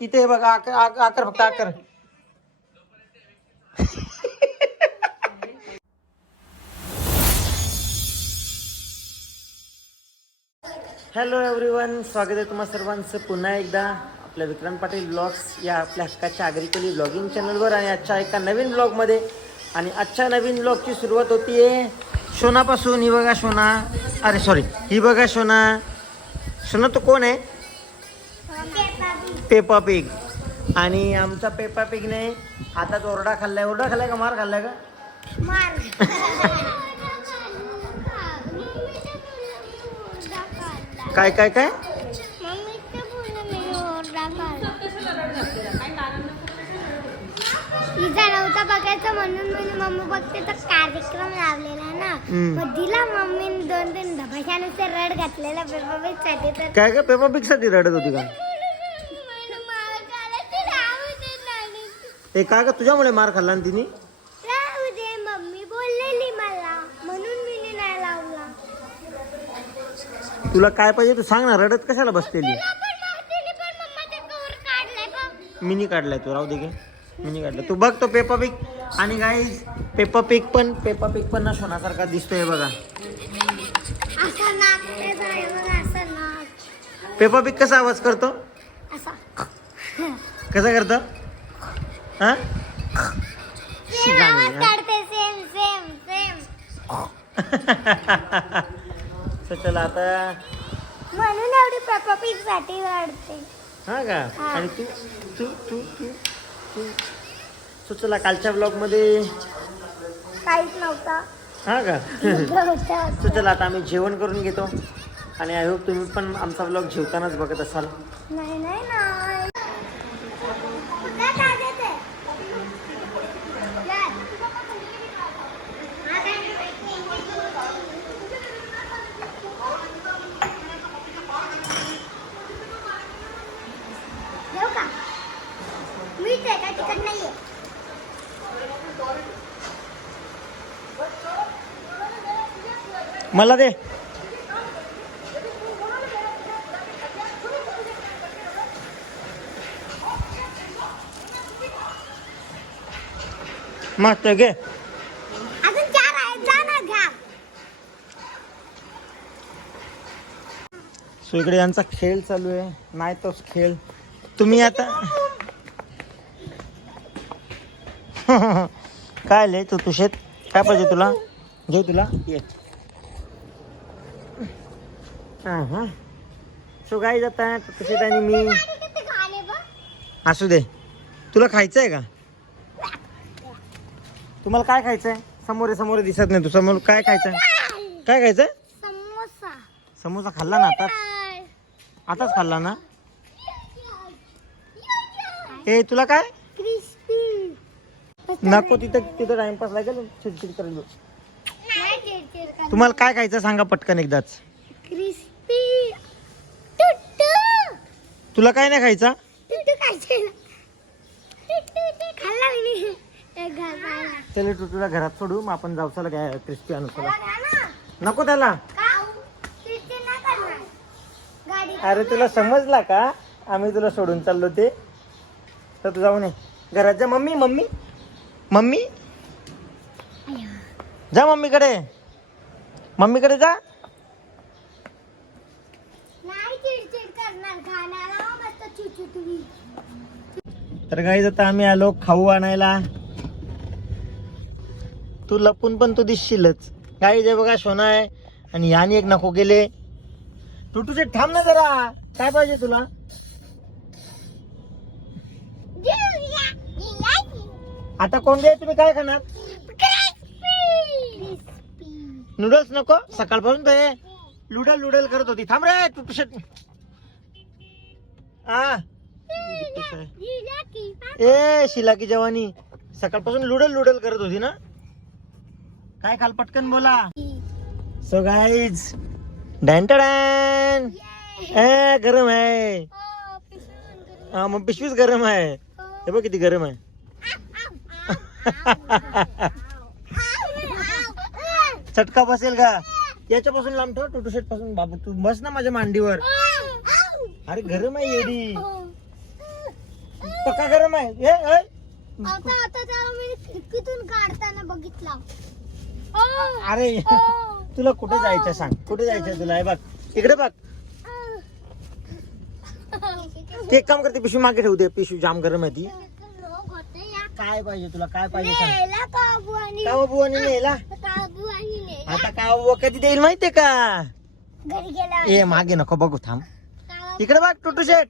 इथे हे बघा आकार आकर फक्त आकर. हॅलो एव्हरीवन स्वागत आहे तुम्हा सर्वांचं. पुन्हा एकदा आपल्या विक्रांत पाटील ब्लॉग्स या आपल्या हक्काच्या आगरीकली ब्लॉगिंग चॅनलवर आणि आजच्या एका नवीन ब्लॉगमध्ये आणि आजच्या नवीन ब्लॉगची सुरुवात होतीये शोनापासून. ही बघा शोना. अरे सॉरी ही बघा शोना. शोना तो कोण आहे? पेपा पिग आणि आमचा पेपा पिगने हातात ओरडा खाल्लाय. ओरडा खाल्लाय का? मार खाल्लाय का? काय काय काय? नव्हता बघायचं म्हणून मी मम्मी बघते तर कार्यक्रम लावलेला ना. मग दिला मम्मीने दोन तीन धपाशानुसार रड घातलेला पेपरसाठी तर. काय काय पेपा पिगसाठी रडत होती का? ते काय का तुझ्यामुळे मार खाल्ला ना तिने? राहू दे मम्मी बोललेली मला. म्हणून मी नाही लावला. तुला काय पाहिजे तू सांग ना रडत कशाला बसलेली मिनी काढलाय तू राहू दे गे. मिनी काढलाय. तू बघ तो पेपा पिक. आणि गाई पेपा पिक पण पेपा पिक पण ना सोनासारखा दिसतोय बघा. असा नाक त्याचा आहे बघा असा नाक पेपा पिक कसा आवाज करतो? कसा करतो? हा? सेम आवाज काढते सेम सेम सेम तर चला आता. म्हणून एवढी पेपा पीकसाठी वाढते. हा का? हा. आणि तू तू तू तू तू. so चला कालच्या ब्लॉगमध्ये. काहीच नव्हता. हा का? होता. so चला आता आम्ही जेवण करून घेतो. आणि आय होप तुम्ही पण आमचा ब्लॉग जेवतानाच बघत असाल. नाही नाही नाही कुठे काय देते? यार. हा काय? देऊ का मीठ आहे का तिखट नाहीये मला दे. मस्त घे. सो इकडे यांचा खेळ चालू आहे. नाही तोच खेळ. तुम्ही आता काय लय तू तुषेत? काय पाहिजे तुला? घेऊ तुला. ये. हा सो काय जाता आणि मी असू दे. तुला खायचं आहे का? तुम्हाला काय खायचं आहे समोर समोर दिसत नाही. तू समोर काय खायचं आहे काय खायचं समोसा. समोसा खाल्ला ना आताच आताच खाल्ला ना? ए तुला काय? क्रिस्पी. नको तिथं तिथं टाइमपास लागेल चिडचिड करेल नाही चिडचिड कर तुम्हाला काय खायचं सांगा पटकन एकदाच क्रिस्पी टुट्टू तुला काय नाही खायचा? टुट्टू खायचे. खाल्ला मी एक घाल पाहिला चल तुला घरात सोडू मग आपण जाऊ चला काय क्रिस्पी आणू चला. नको त्याला. अरे तुला समजला का? आम्ही तुला सोडून चाललो ते. तर तू जाऊ नये घरात जा मम्मी मम्मी. मम्मी. जा मम्मीकडे. मम्मीकडे जा नाही चिडचिड करणार खाण्याला मस्त चुचू तुम्ही तर काही आता आम्ही आलो खाऊ आणायला. तू लपून पण तू दिसशीलच. काही जे बघा सोना आहे आणि याने एक नको गेले तू तुझे थांब ना जरा. काय पाहिजे तुला? आता कोण दे तुम्ही काय खाणार? नूडल्स नको? सकाळपासून ते लुडल लुडल करत होती. थांब रे तू तुझे आ. ए शिला की जवानी सकाळपासून लुडल लुडल करत होती ना? काय खाल पटकन बोला. सो गाईज डॅन ए गरम आहे. हा मग पिशवीच गरम आहे. हे बघ किती गरम आहे. चटका बसेल का? याच्यापासून लांब ठेव टोटू शेटपासून बाबू तू बस ना माझ्या मांडीवर. अरे गरम आहे एवढी पक्का गरम आहे. ऐ. आता आता त्याला मी खिडकीतून काढताना बघितला. ओ, अरे ओ, तुला कुठे जायचं सांग? कुठे जायचं तुला? हे बघ. इकडे बघ. ते एक काम करते पिशवी मागे ठेवू दे. पिशवी जाम गरम आहे ती. लोक होते या. काय पाहिजे तुला? काय पाहिजे सांग? नेला काबू आणि नेला? काबू आणि नेला. आता का बाबू कधी देईल माहितीये का? घरी गेला ए मागे नको बघू थांब. काबू- इकडे बघ टुटू शेट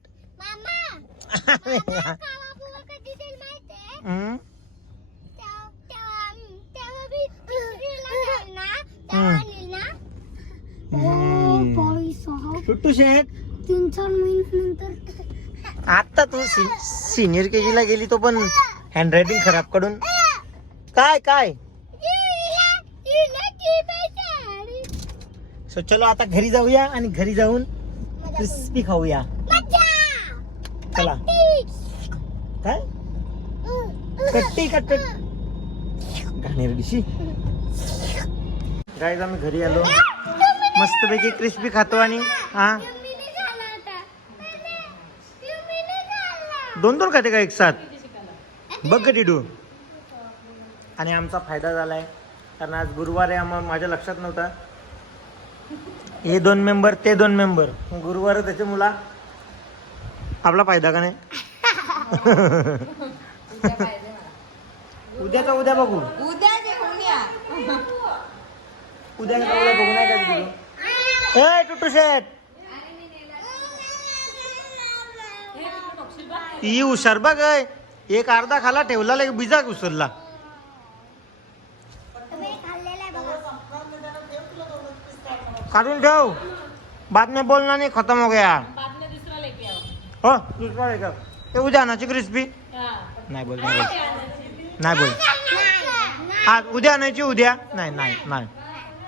टुटू शेट तीन चार महिन्यानंतर आता तू सिनियर के जी ला गेली तो पण हँडरायटिंग खराबकडून काय काय? सो चलो आता घरी जाऊया आणि घरी जाऊन क्रिस्पी खाऊया चला काय कट्टी कट्ट घाणेरडीशी गाईज आम्ही घरी आलो मस्तपैकी क्रिस्पी खातो आणि हा दोन दोन खाते का एक साथ बघ टिडू आणि आमचा फायदा झालाय कारण आज गुरुवार आहे आम्हाला माझ्या लक्षात नव्हता हे दोन मेंबर ते दोन मेंबर. गुरुवार त्याच्या मुला आपला फायदा का नाही? उद्याचा उद्या बघू. उद्या उद्या उद्या बघू नाही का ए टुटू शेट ही हुशार बघ. एक अर्धा खाला ठेवला लगे बिजा उसरला काढून ठेव. बाद में बोलना नहीं खत्म हो गया. हो दुसरा लेके आओ. ए उद्या आणायची क्रिस्पी नाही बोल नाही बोल. नाही बोल. हा उद्या आणायची उद्या? नाही नाही नाही.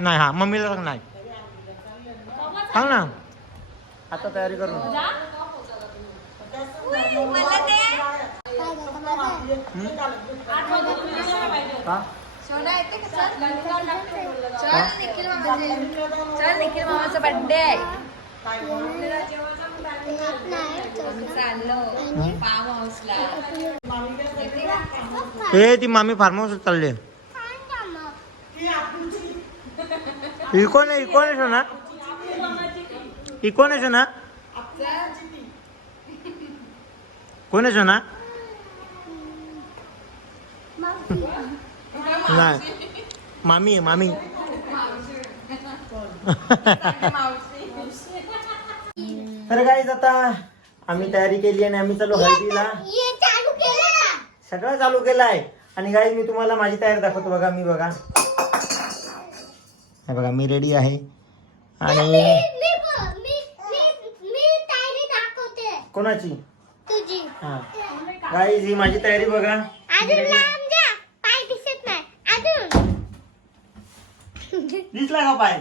नाही हा मम्मीला सांग नाही. सांग ना. आता तयारी करू मला ते का येते का चल? चल निखिल मामा. चल निखिल मामाचा बर्थडे आहे. फार्म हाऊसला? ए ती मामी फार्म हाऊस चालली ही कोण आहे? ही कोण आहे सोना? ही कोण आहे सोना? कोण आहे सोना? नाही. मामी आहे मामी. तर गाईज आता आम्ही तयारी केली आणि आम्ही चालू हळदीला. चालू केलं सगळं चालू केलंय. आणि गाईज मी तुम्हाला माझी तयारी दाखवतो बघा मी बघा. हे बघा मी रेडी आहे. आणि कोणाची? तुझी. हा. गाईज ही माझी तयारी बघा अजून लांब जा पाय दिसत नाही अजून दिसला का पाय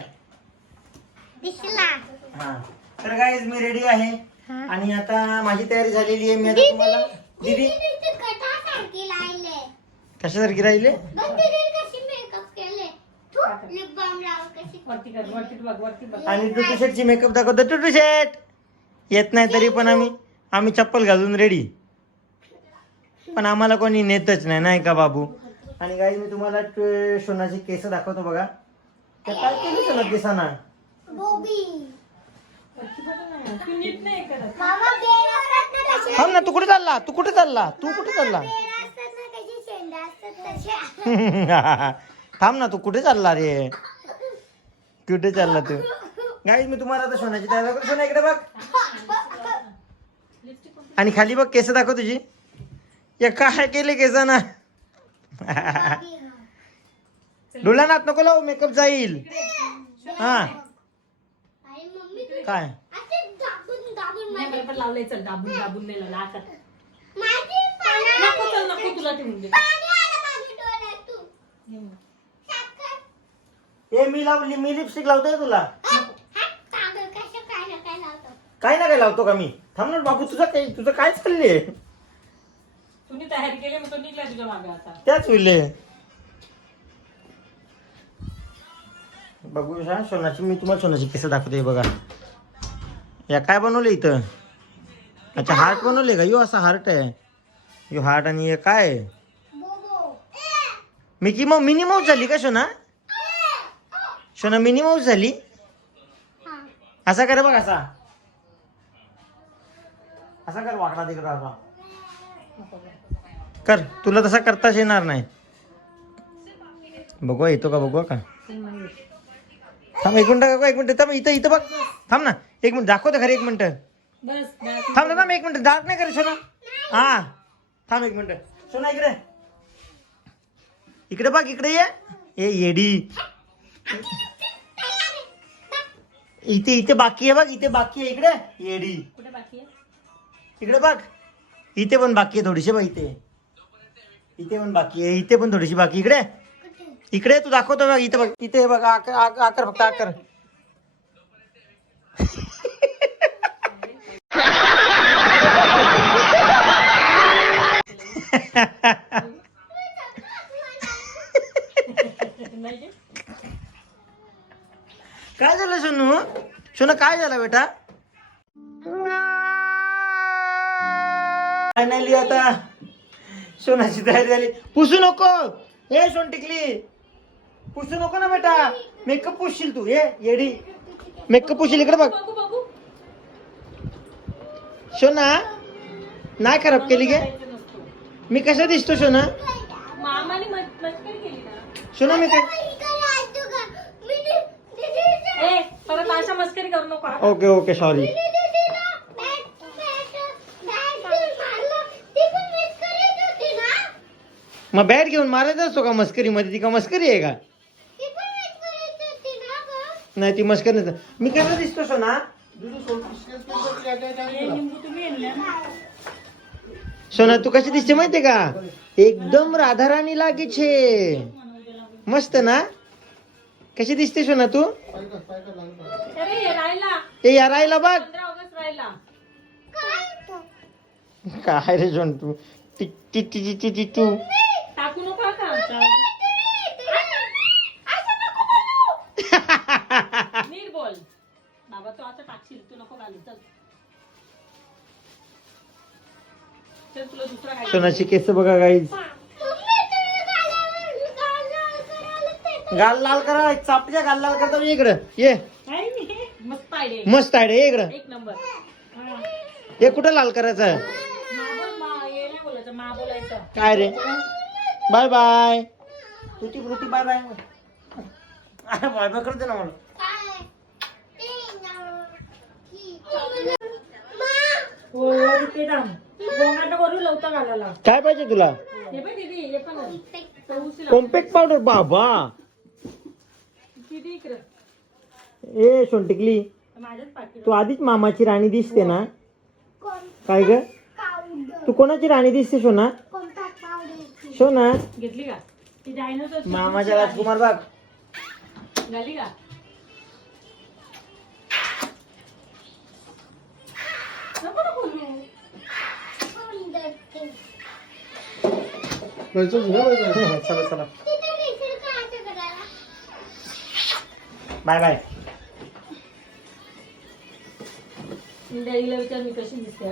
दिसला. हा. तर गाईज मी रेडी आहे. हा. आणि आता माझी तयारी झालेली आहे. मी आता तुम्हाला दीदी कशासारखी राहिले? आणि टुटू शेटची मेकअप दाखवतो. टुटू शेट येत नाही तरी पण आम्ही आम्ही चप्पल घालून रेडी पण आम्हाला कोणी नेतच नाही नाही का बाबू? आणि गाई मी तुम्हाला सोनाची केस दाखवतो बघा. त्या काय केली सोना केसाना बोबी. मामा बेड असतात ना तू कुठे चालला? तू कुठे चालला? तू कुठे चालला? थांब ना तू कुठे चालला रे? कुठे चालला तू? गाई मी तुम्हाला आता सोन्याची तयारी दाखवतो. सोना इकडे बघ. आणि खाली बघ केस दाखव तुझी. या काय केले केसाना? डोळ्यानात नको लावू मेकअप जाईल. हा. काय? लावलंय चल दाबून दाबून नको चल नको तुला ठेवून दे. ए मी लावली मी लिपस्टिक लावतोय तुला? काय ना काय लावतो? काय ना काय लावतो का मी? थांब ना बाबू तुझं काय तुझं काय चाललंय? तुम्ही तयारी केली मग तो निघला तुझ्या मागे आता. त्याच होईल बघू हा सोनाची मी तुम्हाला सोनाची केस दाखवते बघा. या काय बनवलं इथं? अच्छा हार्ट बनवले का? यो असा हार्ट आहे. यो हार्ट आणि हे काय? मिकी मग मिनी माऊस झाली का शोना शोना मिनी माऊस झाली? असा कर बघ असा. असा कर वाकडा तिकडा असा कर तुला तसा करताच येणार नाही. बघू येतो का? बघू का? थांब एक मिनिट काकू, एक मिनिट थांब इथं इथं बघ. थांब ना एक मिनिट दाखवतो खरं एक मिनिट. बस बस. थांब ना थांब एक मिनिट डार्क नाही कर सोना. हा थांब एक मिनिट. सोना इकडे. इकडे बघ इकडे ये. ए येडी. इथे इथे बाकी आहे बघ इथे बाकी आहे इकडे. येडी. कुठे बाकी आहे? इकडे बघ. इथे पण बाकी आहे थोडीशी बघ इथे. इथे पण बाकी आहे इथे पण थोडीशी बाकी इकडे. इकडे तू दाखवतो बघ इथे बघ इथे बघ आकर आकर फक्त आकर. काय झालं सोनू? सोनं काय झालं बेटा? फायनली आता सोनाची तयारी झाली. पुसू नको. हे सोन टिकली. पुसू नको ना बेटा. मेकअप पुसशील तू. ये येडी मेकअप पुसशील इकडे बघ. बघू बघू. सोना नाही खराब केली गे. जायचं नसतो. मी कसा दिसतो सोना? मामाने मत- मस्करी केली ना. सोना मी काय? इकडे आजू का मी नी- दीदीचं- ए परत अशा मस्करी करू नको. हा. ओके ओके सॉरी दीदीला बॅट- बॅट- बॅट घेऊन मारलं. ती पण मिस करत होती ना? मग बॅट घेऊन मारायचा असतो का मस्करी मध्ये ती का मस्करी आहे का ती पण मिस करत होती ना गं? नाही ती मस्कर नाही. मी कसं दिसतो सोना? सोना तू कशी दिसते माहितीये का? एकदम राधाराणी लागे छे मस्त ना? कशी दिसते सोना तू? ए या राहिला ए बघ. काय? रे सोन तू टी टी टी तू टाकू नको हा का बोल बाबा तू आता टाकशील तू नको घालू चल. चल तुला दुसरा काय सोनाची केस बघा गाईज ते- गाल लाल करा चापच्या गाल लाल करता मी इकडं. ये. काय नाही मस्त आयडिया मस्त आहे इकडं. एक नंबर. हा. हे कुठं लाल करायचं? मा बोल मा ये नाही बोलायचं मा बोलायचं. काय रे? Bye bye. तुटी Frooti bye bye अरे बाय बाय करते ना मला. काय पाहिजे तुला? कॉम्पॅक्ट पावडर बाबा. ए सोनटिकली तू आधीच मामाची राणी दिसते ना? काय ग? तू कोणाची राणी दिसते सोना? सोना? घेतली का? मामाच्या राजकुमार बाग. झाली का? चला चला? Bye bye. डॅडीला विचार मी कशी दिसते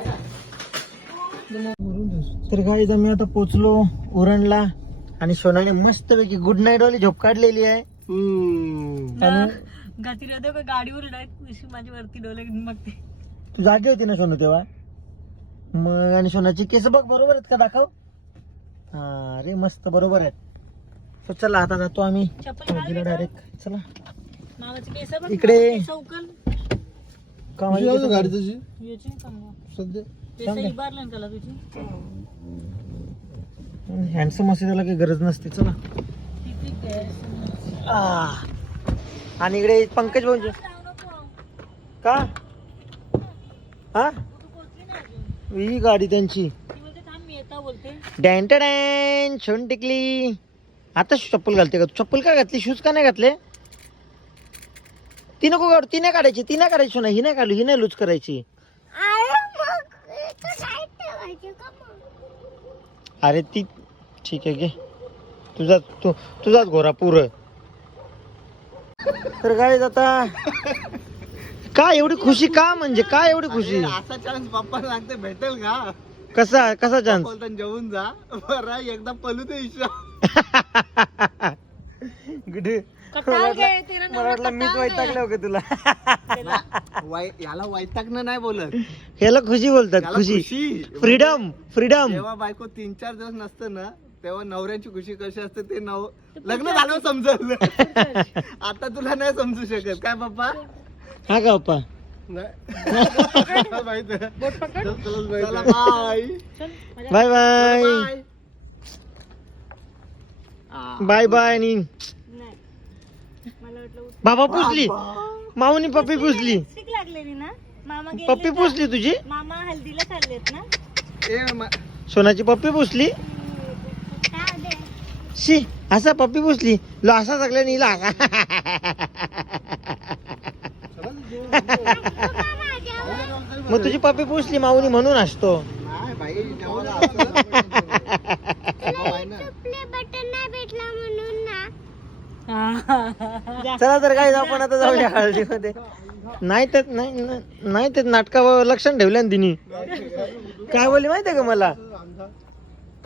तर गाईज आम्ही आता पोचलो उरणला आणि सोनाने मस्तपैकी गुड नाईट वाली झोप काढलेली आहे. आणि गाती राहतो का गाडीवर डायरेक्ट माझी वरती डोले मग ते तू जागी होती ना सोनू तेव्हा मग आणि सोनाची केस बघ बरोबर आहेत का दाखव हा रे मस्त बरोबर आहेत चला आता जातो आम्ही चप्पल घाल बेटा. डायरेक्ट चला मामाचे केस बघ इकडे. का केस- याची? केस. इबारलं ना त्याला तुझी हँडसम असे त्याला काही गरज नसते चला. आ. आणि इकडे पंकज नको. का हा? नाही. ही गाडी त्यांची. बोलते डॅन छोन टिकली. आता चप्पल घालते का तू? चप्पल का घातली? शूज का नाही घातले? ती नको काढू ती नाही काढायची ती नाही काढायची ना ही नाही काढली ही नाही लूज करायची. अरे ती ठीक आहे घे. तुझा तू तुझाच घोरा पुर. तर काय आता का एवढी खुशी का म्हणजे? का एवढी खुशी? असा चान्स पप्पा लागते भेटेल का? कसा कसा चान्स बोलताना जेवून जा. बरं एकदा पलू ते मीच वैतागले होते तुला. याला वैतागणं नाही बोलत. ह्याला खुशी बोलतात खुशी. फ्रीडम फ्रीडम जेव्हा बायको तीन चार दिवस नसतं ना तेव्हा नवऱ्याची खुशी कशी असते ते नव लग्न झाल्यावर समजल. आता तुला नाही समजू शकत. काय पप्पा? हा का पप्पा? Bye bye bye bye bye bye आणि बाबा पुसली. माऊनी पप्पी पुसली. लिपस्टिक लागलेली ना? मामा गेले पप्पी पुसली तुझी? मामा हल्दीला चाललेत ना? ए म- सोनाची पप्पी पुसली? शी असा पप्पी पुसली. लो असा सगळ्या नीला. असा मग तुझी पप्पी पुसली माऊनी म्हणून असतो चला तर काय आपण आता जाऊया हळदीमध्ये. नाही तर नाही तर नाटकावर लक्ष ठेवलं ना तिने. काय बोलली माहितीये का मला?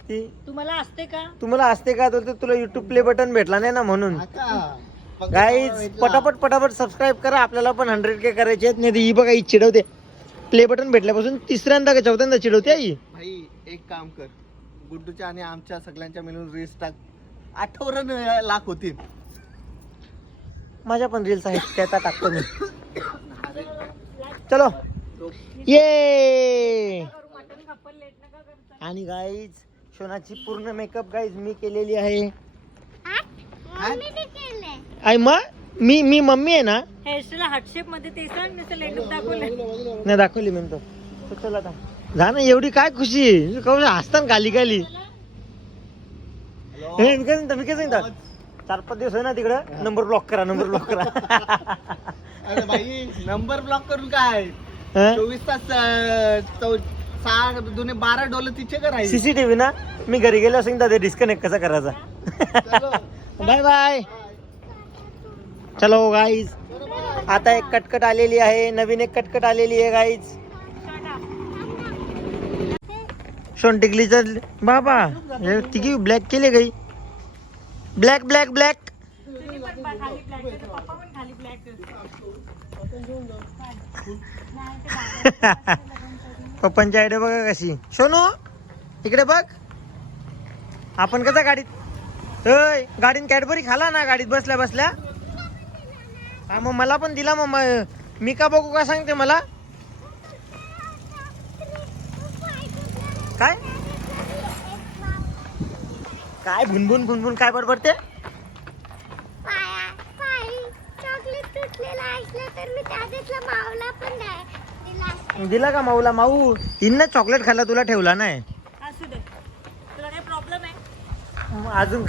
ती तुम्हाला असते का? तुम्हाला असते का? तर तुला युट्यूब प्ले बटन भेटला नाही ना म्हणून. गाईज. पटापट पटापट सबस्क्राईब करा. आपल्याला पण हंड्रेड के करायचे आहेत. नाही ही बघा ही चिडवते. प्ले बटन भेटल्यापासून तिसऱ्यांदा का चौथ्यांदा चिडवते आई? भाई एक काम कर. गुड्डूच्या आणि आमच्या सगळ्यांच्या मिळून रील्स टाक. आठवरण लाख होतील. माझ्या पण रील्स आहेत त्या आता टाकतो मी. चलो. ये आणि गाईज शोनाची पूर्ण मेकअप गाईज मी केलेली आहे. आई मा मी मी मम्मी आहे ना? हेअरस्टाईल हार्टशेपमध्ये ते सांग नुसतं लेंडूप दाखवलं. नाही दाखवली मी तो. तर चल आता जा ना एवढी काय खुशी? हसताना खाली खाली हे, मी काय सांगतो मी काय सांगतो चार पाच दिवस आहे ना तिकडं? नंबर ब्लॉक करा नंबर ब्लॉक करा. अरे भाई नंबर ब्लॉक करून काय? हं? चोवीस तास अं, चौ- सहा दोन्ही बारा डॉलर तिचे करायचे. सीसीटीव्ही ना? मी घरी गेलो असेल तर ते डिस्कनेक्ट कसा करायचा? बाय बाय हॅलो गाईज आता एक कटकट आलेली आहे. नवीन एक कटकट आलेली आहे गाईज शोन टिकलीचं बाबा तिघी ब्लॅक केले गाई. ब्लॅक ब्लॅक ब्लॅक पप्पांची आयडिया बघा कशी. सोनू इकडे बघ. आपण कसा गाडीत गाडीन कॅडबरी खाला ना गाडीत बसल्या बसल्या. हा मग मला पण दिला मग म- मी का बघू का सांगते मला? काय? काय भुनभुन भुनभुन काय बडबडते दिला का माऊला माऊ हिनं चॉकलेट खायला तुला ठेवला नाही. असू दे. तुला काय प्रॉब्लेम आहे? मग अजून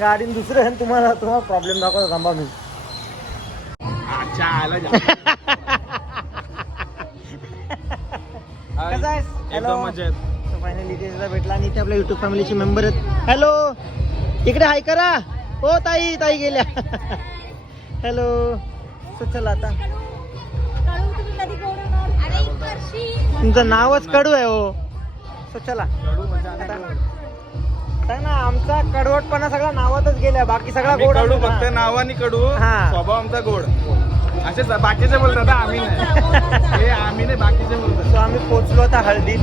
गाडीन दुसरं आहे, तुम्हाला तुम्हाला प्रॉब्लेम दाखवतो थांबा मी. जा. कसा आहेस? हॅलो मजेत. फायनली भेटला आणि इथे आपल्या युट्यूब फॅमिलीची मेंबर आहेत. हॅलो इकडे हाय करा. हो ताई ताई गेल्या. हॅलो चला आता. ही तुमचं नावच कडू आहे हो. चला. आता सांग ना आमचा कडवटपणा सगळा नावातच गेला बाकी सगळा गोड कडू. फक्त नावानी कडू. हा. स्वभाव आमचा गोड. असे स- बाकीचे बोलतात आम्ही नाही. हे आम्ही नाही बाकीचे बोलतात. आम्ही पोचलो आता हळदीत.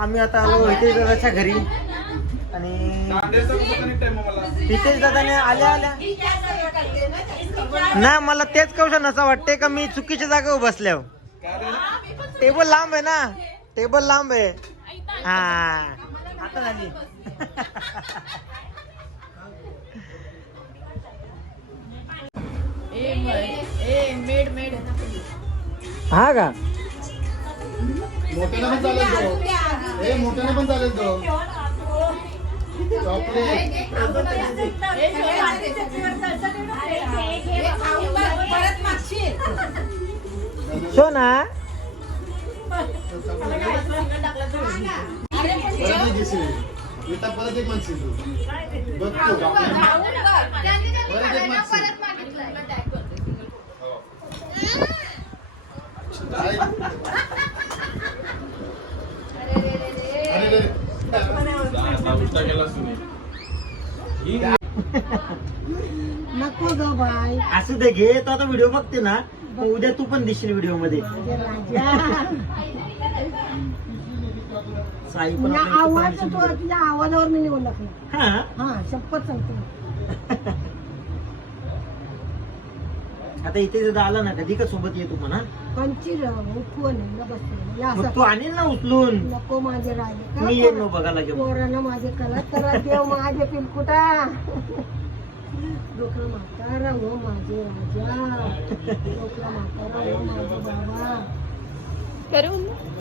आम्ही आता आलो हितेश दादाच्या घरी. आणि हितेश दादाने आल्या आल्या. ना मला तेच कौशल असं वाटते का मी चुकीच्या जागेवर बसल्यावर टेबल लांब आहे ना. टेबल लांब आहे. हा. आता झाली. हा का? मोठ्यानं पण चालेल तो. ए मोठ्यानं पण चालेल तो. सोना परत एक म्हणशील तू. बघ तू. परत एक म्हणशील अरे रे नको ग बाय असू दे घे. तो आता व्हिडिओ बघते ना. मग उद्या तू पण दिसशील व्हिडिओमध्ये. साई पण आवाज तो. तुझ्या आवाजावर मी ओळखलं हा? हा शपथ सांगतो. आता इथे जर आला ना कधी का सोबत ये तू म्हणा पंची उठवून बसले मग तू आणील ना उचलून. नको माझे राजे. मी येईन मग बघायला घेऊन. पोरांना माझे कला करा देव माझे पिलकुटा डोकला म्हातारा हो माझे राजा. डोकला म्हातारा हो माझे बाबा. चला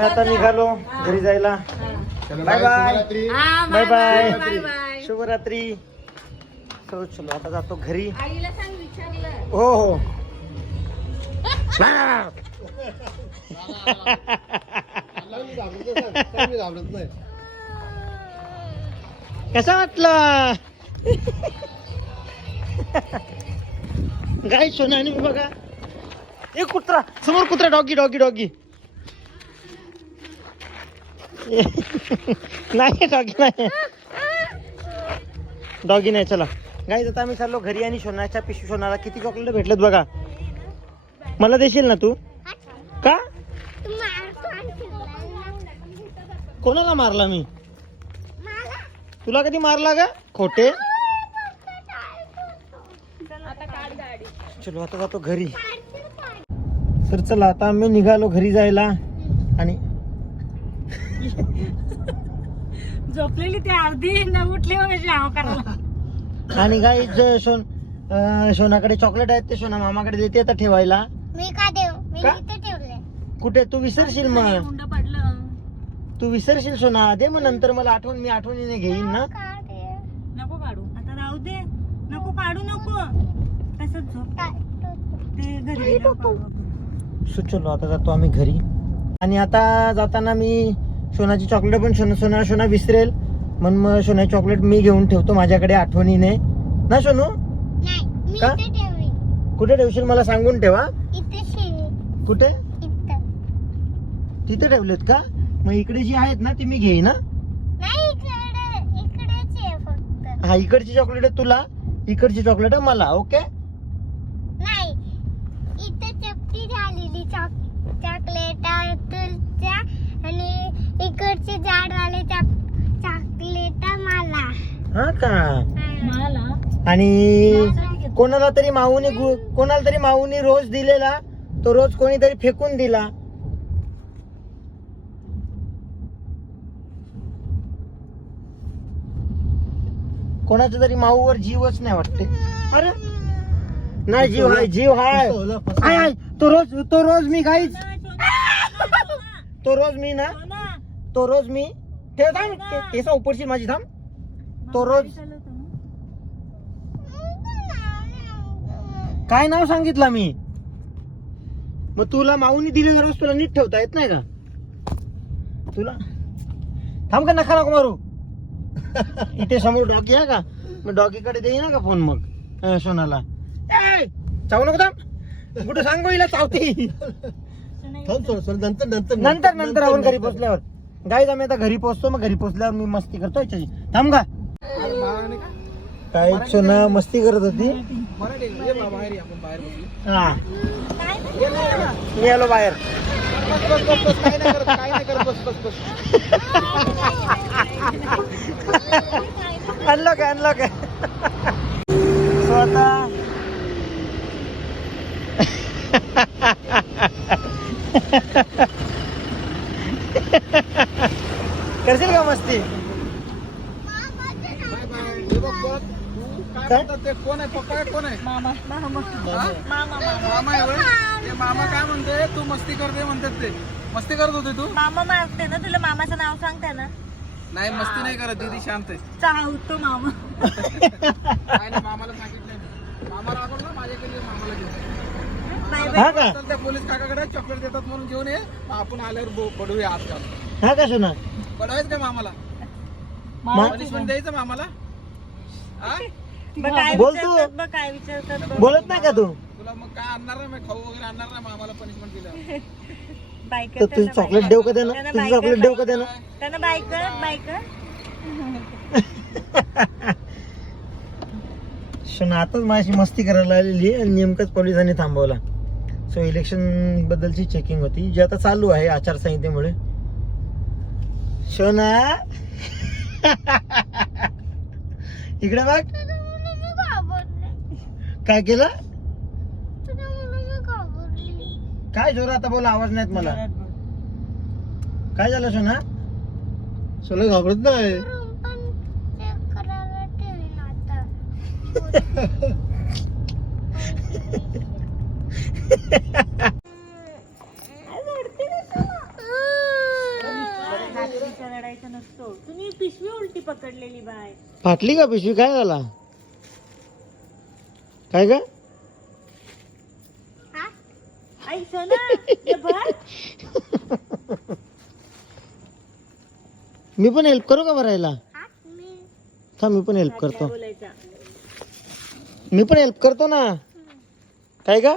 आम्ही आता निघालो घरी जायला. Bye bye. बाय बाय शुभरात्री. चलो चलो आता जातो घरी. हो हो. कसा वाटला? गाय सोनानी बघा. एक कुत्रा. समोर कुत्रा डॉगी डॉगी डॉगी. नाही डॉगी नाही. डॉगी नाही चला. गाईज आता आम्ही चाललो घरी आणि सोनाच्या पिशवी सोनाला किती चॉकलेट भेटलेत बघा. मला देशील ना तू? का? कोणाला मारला मी? तुला कधी मारला का खोटे? चलो आता जातो घरी. सर चला आता आम्ही निघालो घरी जायला. आणि झोपलेली ते अर्धी न उठले करायला आणि गाई सोन अं, सोनाकडे चॉकलेट आहेत ते सोना मामाकडे देते आता ठेवायला. मी का देऊ? मी का? इथे ठेवले कुठे? तू विसरशील मग. पडलं. तू विसरशील सोना. दे मग नंतर मला आठवण मी आठवणीने घेईन ना. का नको काढू. आता राहू दे. नको काढू नको. तसंच झोप? ते घरी सो चलो आता जातो आम्ही घरी. आणि आता जाताना मी सोनाची चॉकलेट पण सोना सोना सोना विसरेल. म्हणून मग सोन्याची चॉकलेट मी घेऊन ठेवतो माझ्याकडे आठवणीने. ना सोनू? का? कुठे ठेवशील मला सांगून ठेवा. कुठे? तिथे ठेवलेत का? मग इकडे जी आहेत ना ती मी घेईन हा? इकडची चॉकलेट आहे तुला इकडची चॉकलेट आहे मला ओके नाही इथे चपटी झालेली चॉक चॉकलेट तुलच्या आणि इकडचे झाडवाले चॉक चॉकलेट मला हा का? मला? आणि कोणाला तरी माऊनी गु- कोणाला तरी माऊनी रोज दिलेला तो रोज कोणीतरी फेकून दिला. कोणाचा तरी माऊवर जीवच नाही वाटते. अरे नाही जीव हाय जीव हाय तो रोज तो रोज मी काहीच तो रोज मी ना तो रोज मी ठेव थांब केस उपरशी माझी थांब. तो रोज काय नाव सांगितलं मी? मग तुला माऊनी दिलेला रोज तुला नीट ठेवता येत नाही का? तुला थांब का नका नको मारू. इथे समोर डॉगी आहे का? मग डॉगीकडे देई ना का फोन मग? सोनाला. चावू नको थांब. कुठं सांग हिला चावते? नंतर नंतर नंतर नंतर आपण घरी पोहोचल्यावर गाईज आम्ही आता घरी पोहोचतो मग घरी पोहोचल्यावर मी मस्ती करतो याच्याशी. थांब का? काय सोना मस्ती करत होती. हा. मी आलो बाहेर. बस बस बस बस काय काय अनलॉक आहे अनलॉक आहे. सो आता करशील का मस्ती बाय बाय हे बघ बघ ते कोण आहे? पप्पा कोण आहे? मामा. काय म्हणते? तू मस्ती करते म्हणतात ते. मस्ती करत होते तू? मामा मारते ना तुला मामाचं नाव सांगते ना नाही मस्ती नाही करत. दीदी शांत आहे. चावतो मामा. मामाला सांगितलं मी. मामा रागवला माझ्या केली मामाला घेऊन. हा का? चल त्या पोलीस काकाकडे चॉकलेट देतात म्हणून घेऊन ये. आपण आल्यावर बो- पडूया आत घालून हा का सोना? पडवायच का मामाला? पनिशमेंट द्यायचं मामाला? हा? बघ काय बोल तू. विचारतात बघ काय विचारतात बघ. बोलत नाही का तू? तुला मग काय आणणार नाही मग खाऊ वगैरे आणणार नाही? मामाला पनिशमेंट दिलं. बायकर तर तुझी त्यांना चॉकलेट देऊ का त्यानं? त्यांना तुझी बायकर चॉकलेट देऊ का त्यानं? त्यांना बायकर बायकर. शोना आताच माझी मस्ती करायला आलेली आणि नेमकंच पोलिसांनी थांबवला. सो इलेक्शन बद्दलची चेकिंग होती. जी आता चालू आहे आचारसंहितेमुळे. शोना. इकडे बघ तुझ्या मुलं मी घाबरले काय केलं? काय जोर आता बोला आवाज नाहीत मला. काय झालं सोना? सोला घाबरत नाही. तुम्ही पिशवी उलटी पकडलेली बाय. फाटली का पिशवी? काय झाला? काय का आई सोना हे बघ मी पण हेल्प करू का भरायला? हात मी. थांब मी पण हेल्प करतो. मी पण हेल्प करतो ना. काय का